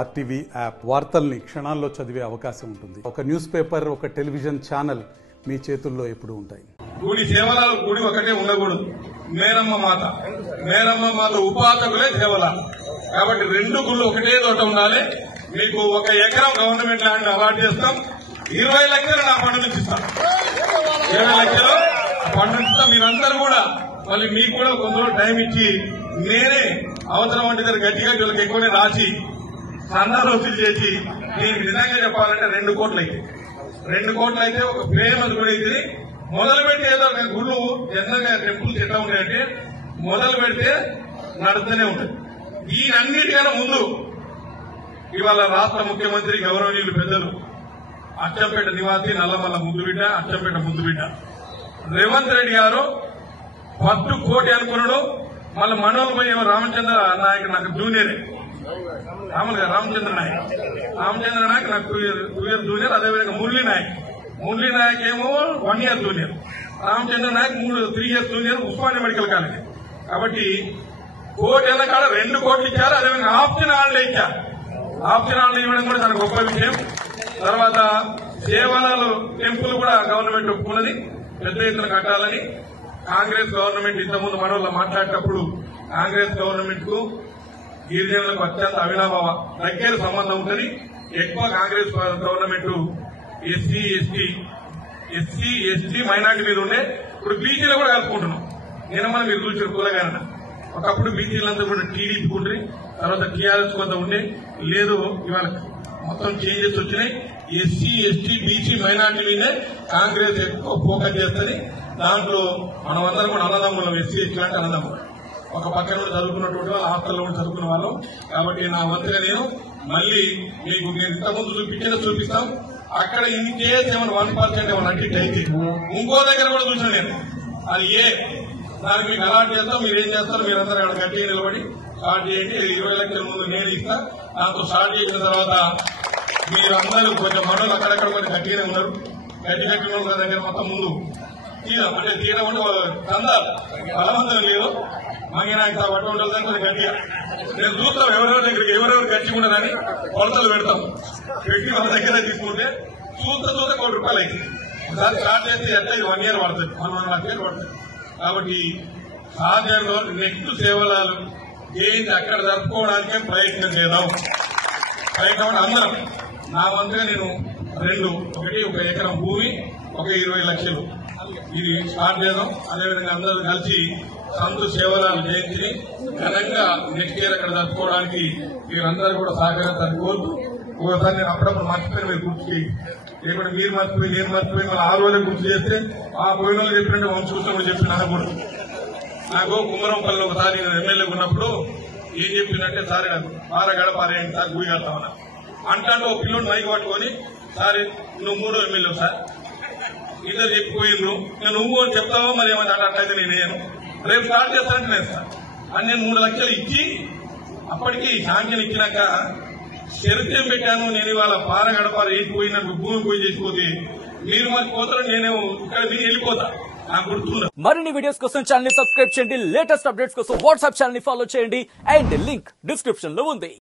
RTV app వార్తల్ని క్షణాల్లో చదివే అవకాశం ఉంటుంది. ఒక న్యూస్ పేపర్, ఒక టెలివిజన్ ఛానల్ మీ చేతుల్లో ఎప్పుడూ ఉంటాయి. గుడి సేవలాలు గుడి ఒకటే ఉండకూడదు. మేనమ్మ మాత ఉపాసకులే సేవలాలు. కాబట్టి రెండు గుళ్ళు ఒకటే చోట ఉండాలి. మీకు 1 ఎకరం గవర్నమెంట్ ల్యాండ్ అవార్డు చేస్తాం. 20 లక్షలు నా ఫండ్ నుంచి ఇస్తాం. 20 లక్షలు ఫండ్ నుంచి ఇస్తాం. మీరందరూ కూడా మళ్ళీ మీకు కూడా కొంత టైం ఇచ్చి నేనే అవసరం అంటే గట్టిగా వీళ్ళకి ఎక్కువనే రాసి సందాలు వసూలు చేసి దీనికి నిజంగా చెప్పాలంటే 2 కోట్లు అయితే 2 కోట్లు అయితే ఒక ఫేమస్ కూడా అయితే మొదలు పెడితే ఏదో గుళ్ళు జనరల్గా టెంపుల్స్ ఎట్లా ఉంటాయంటే మొదలు పెడితే నడుస్తూనే ఉంటుంది. దీనన్నిటికన్నా ముందు ఇవాళ రాష్ట్ర ముఖ్యమంత్రి గౌరవనీయులు పెద్దలు అచ్చంపేట నివాసి నల్లమల్ల ముద్దుబిడ్డ, అచ్చంపేట ముద్దుబిడ్డ రేవంత్ రెడ్డి గారు ఫస్ట్ కోటి అనుకున్నాడు. మళ్ళీ మనోహర్ పోయి రామచంద్ర నాయక్ నాకు జూనియరే, రాములుగా రామచంద్ర నాయక్ నాకు 2 ఇయర్స్ జూనియర్. అదేవిధంగా మురళీ నాయక్ ఏమో 1 year junior. Ramachandra Nayak 3 years junior Osmania medical college. కాబట్టి కోటి అన్న కాడ 2 కోట్లు ఇచ్చారు. అదేవిధంగా ఆప్షన్ ఆన్లైన్ ఇచ్చారు. ఆప్షన్ ఆన్లైన్ ఇవ్వడం కూడా చాలా గొప్ప విషయం. తర్వాత సేవలాలు టెంపుల్ కూడా గవర్నమెంట్ ఒప్పుకున్నది, పెద్ద ఎత్తున కట్టాలని. కాంగ్రెస్ గవర్నమెంట్ ఇంతకుముందు మనలో మాట్లాడేటప్పుడు కాంగ్రెస్ గవర్నమెంట్ కు గిరిజనులకు అత్యంత అవినాభావ దగ్గర సంబంధం ఉంటుంది. ఎక్కువ Congress government SC ST minority మీద ఉండే. ఇప్పుడు బీసీలో కూడా కలుపుకుంటున్నాం. నిన్న మీరు చూసిన కూలగాన ఒకప్పుడు బీసీలంతా కూడా టీడీపీ ఉండ్రి, తర్వాత టీఆర్ఎస్ కొంత ఉండే లేదు. ఇవాళ మొత్తం చేంజెస్ వచ్చినాయి. ఎస్సీ ఎస్టీ బీసీ మైనార్టీ మీదే కాంగ్రెస్ ఎక్కువ ఫోకస్ చేస్తుంది. దాంట్లో మనమందరం కూడా అన్నదమ్ములం, ఎస్సీ ఎస్టీ అంటే అన్నదమ్ములం. ఒక పక్కన కూడా చదువుకున్నటువంటి వాళ్ళు, హాస్టల్లో కూడా చదువుకున్న వాళ్ళం. కాబట్టి నా వంతుగా నేను మళ్ళీ మీకు నేను ఇంతకుముందు చూపిస్తాం. అక్కడ ఇన్ కేసు ఏమైనా 1% ఏమైనా అడ్డిట్ అయితే ఇంకో దగ్గర కూడా చూసాను నేను. అది దానికి మీకు అలాట్ చేస్తాం. మీరు ఏం చేస్తారు, మీరందరూ అక్కడ గట్టిగా నిలబడి స్టార్ట్ చేయండి. 20 లక్షల ముందు నేను ఇస్తా. దాంతో స్టార్ట్ చేసిన తర్వాత మీరందరూ కొంచెం మనలు అక్కడక్కడ కొంచెం గట్టిగానే ఉన్నారు. గట్టిగా ఉన్న దగ్గర మొత్తం ముందు తీయడం అంటే చందాలు బలవంతం లేదు. మంగినా ఇంత పట్టు ఉంటుంది కొంచెం గట్టిగా నేను చూస్తాం. ఎవరెవరి దగ్గరికి ఎవరెవరు గట్టిగా ఉండదని కొలతలు పెడతాం. పెట్టి మన దగ్గర తీసుకుంటే చూస్తా ₹1 కోటి అయితే ఒకసారి స్టార్ట్ చేస్తే ఎంత 1 ఇయర్ పడుతుంది, 1.5 years పడుతుంది. కాబట్టి సాధ్యంలో నెక్స్ట్ సేవలాలు ఏంటి అక్కడ జరుపుకోవడానికే ప్రయత్నం చేద్దాం. అందరం నా వంతుగా నేను 1 ఎకరం భూమి, 20 లక్షలు ఇది స్టార్ట్ చేద్దాం. అదేవిధంగా అందరూ కలిసి సంతు సేవలాలు జయంతిని ఘనంగా నెక్స్ట్ ఇయర్ అక్కడ జరుపుకోవడానికి మీరందరూ కూడా సహకరించాలని కోరుతూ ఒకసారి నేను అప్పుడప్పుడు మర్చిపోయిన మీరు గుర్తు చేయండి. లేకుంటే మీరు మర్చిపోయి నేను మర్చిపోయి మళ్ళీ 6 రోజులు గుర్తు చేస్తే ఆ పోయిన వాళ్ళు చెప్పినట్టు వంశకృష్ణ చెప్పి నాకు కుమ్మరంపల్లి ఒకసారి నేను ఎమ్మెల్యే ఉన్నప్పుడు ఏం చెప్పిందంటే, సార్ నాకు గడపారేంటి సార్ గుడి కడతామన్నా అంటే ఒక పిల్లడు మైకి పట్టుకొని, సార్ నువ్వు 3వ ఎమ్మెల్యే సార్ ఇద్దరు చెప్పిపోయిండ్రు, నేను నువ్వు అని చెప్తావో మరి ఏమన్నా అట్లయితే నేను రేపు స్టార్ట్ చేస్తానంటే నేను సార్ అని నేను 3 లక్షలు ఇచ్చి అప్పటికి శాంక్షన్ ఇచ్చినాక చరిత్రం పెట్టాను. నేను ఇవాళ గడపారు ఏంటిపోయినట్టు భూమి పోయి చేసిపోతే మీరు మరి పోతారు, నేనేమో ఇక్కడ మీరు వెళ్ళిపోతా. మరిన్ని వీడియోస్ కోసం ఛానల్ ని సబ్స్క్రైబ్ చేయండి. లేటెస్ట్ అప్డేట్స్ కోసం వాట్సాప్ ఛానల్ ని ఫాలో చేయండి. అండ్ లింక్ డిస్క్రిప్షన్ లో ఉంది.